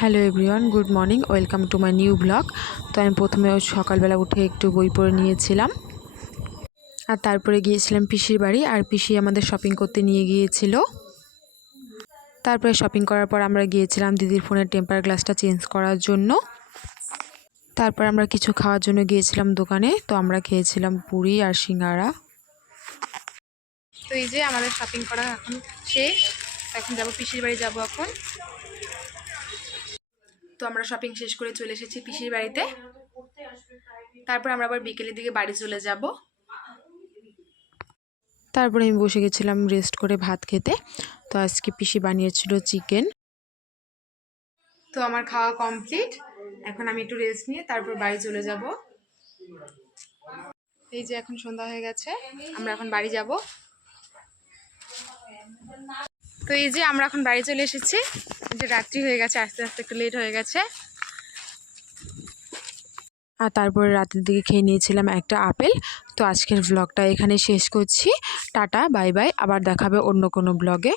Hello everyone, good morning, welcome to my new blog. তো আমি প্রথমে সকালবেলা উঠে একটু বই পড়ে নিয়েছিলাম, আর তারপরে গিয়েছিলাম পিসির বাড়ি। আর পিসি আমাদের শপিং করতে নিয়ে গিয়েছিল। তারপরে শপিং করার পর আমরা গিয়েছিলাম দিদির ফোনের টেম্পার গ্লাসটা চেঞ্জ করার জন্য। তারপর আমরা কিছু খাওয়ার জন্য গিয়েছিলাম দোকানে। তো আমরা খেয়েছিলাম পুরি আর সিঙ্গারা। তো এই যে আমাদের শপিং করা এখন শেষ। এখন যাব পিসির বাড়ি যাব এখন। তো আমরা শপিং শেষ করে চলে এসেছি পিসির বাড়িতে। তারপর আমরা আবার বিকেলের দিকে বাড়ি চলে যাব। তারপরে আমি বসে গেছিলাম রেস্ট করে ভাত খেতে। তো আজকে পিসি বানিয়েছিল চিকেন। তো আমার খাওয়া কমপ্লিট। এখন আমি একটু রেস্ট নিয়ে তারপর বাড়ি চলে যাব। এই যে এখন সন্ধ্যা হয়ে গেছে, আমরা এখন বাড়ি যাব। তো এই যে আমরা এখন বাড়ি চলে এসেছি। যে রাত্রি হয়ে গেছে, আস্তে আস্তে একটু লেট হয়ে গেছে। আর তারপরে রাতের দিকে খেয়ে নিয়েছিলাম একটা আপেল। তো আজকের ব্লগটা এখানে শেষ করছি। টাটা, বাই বাই, আবার দেখাবে অন্য কোনো ব্লগে।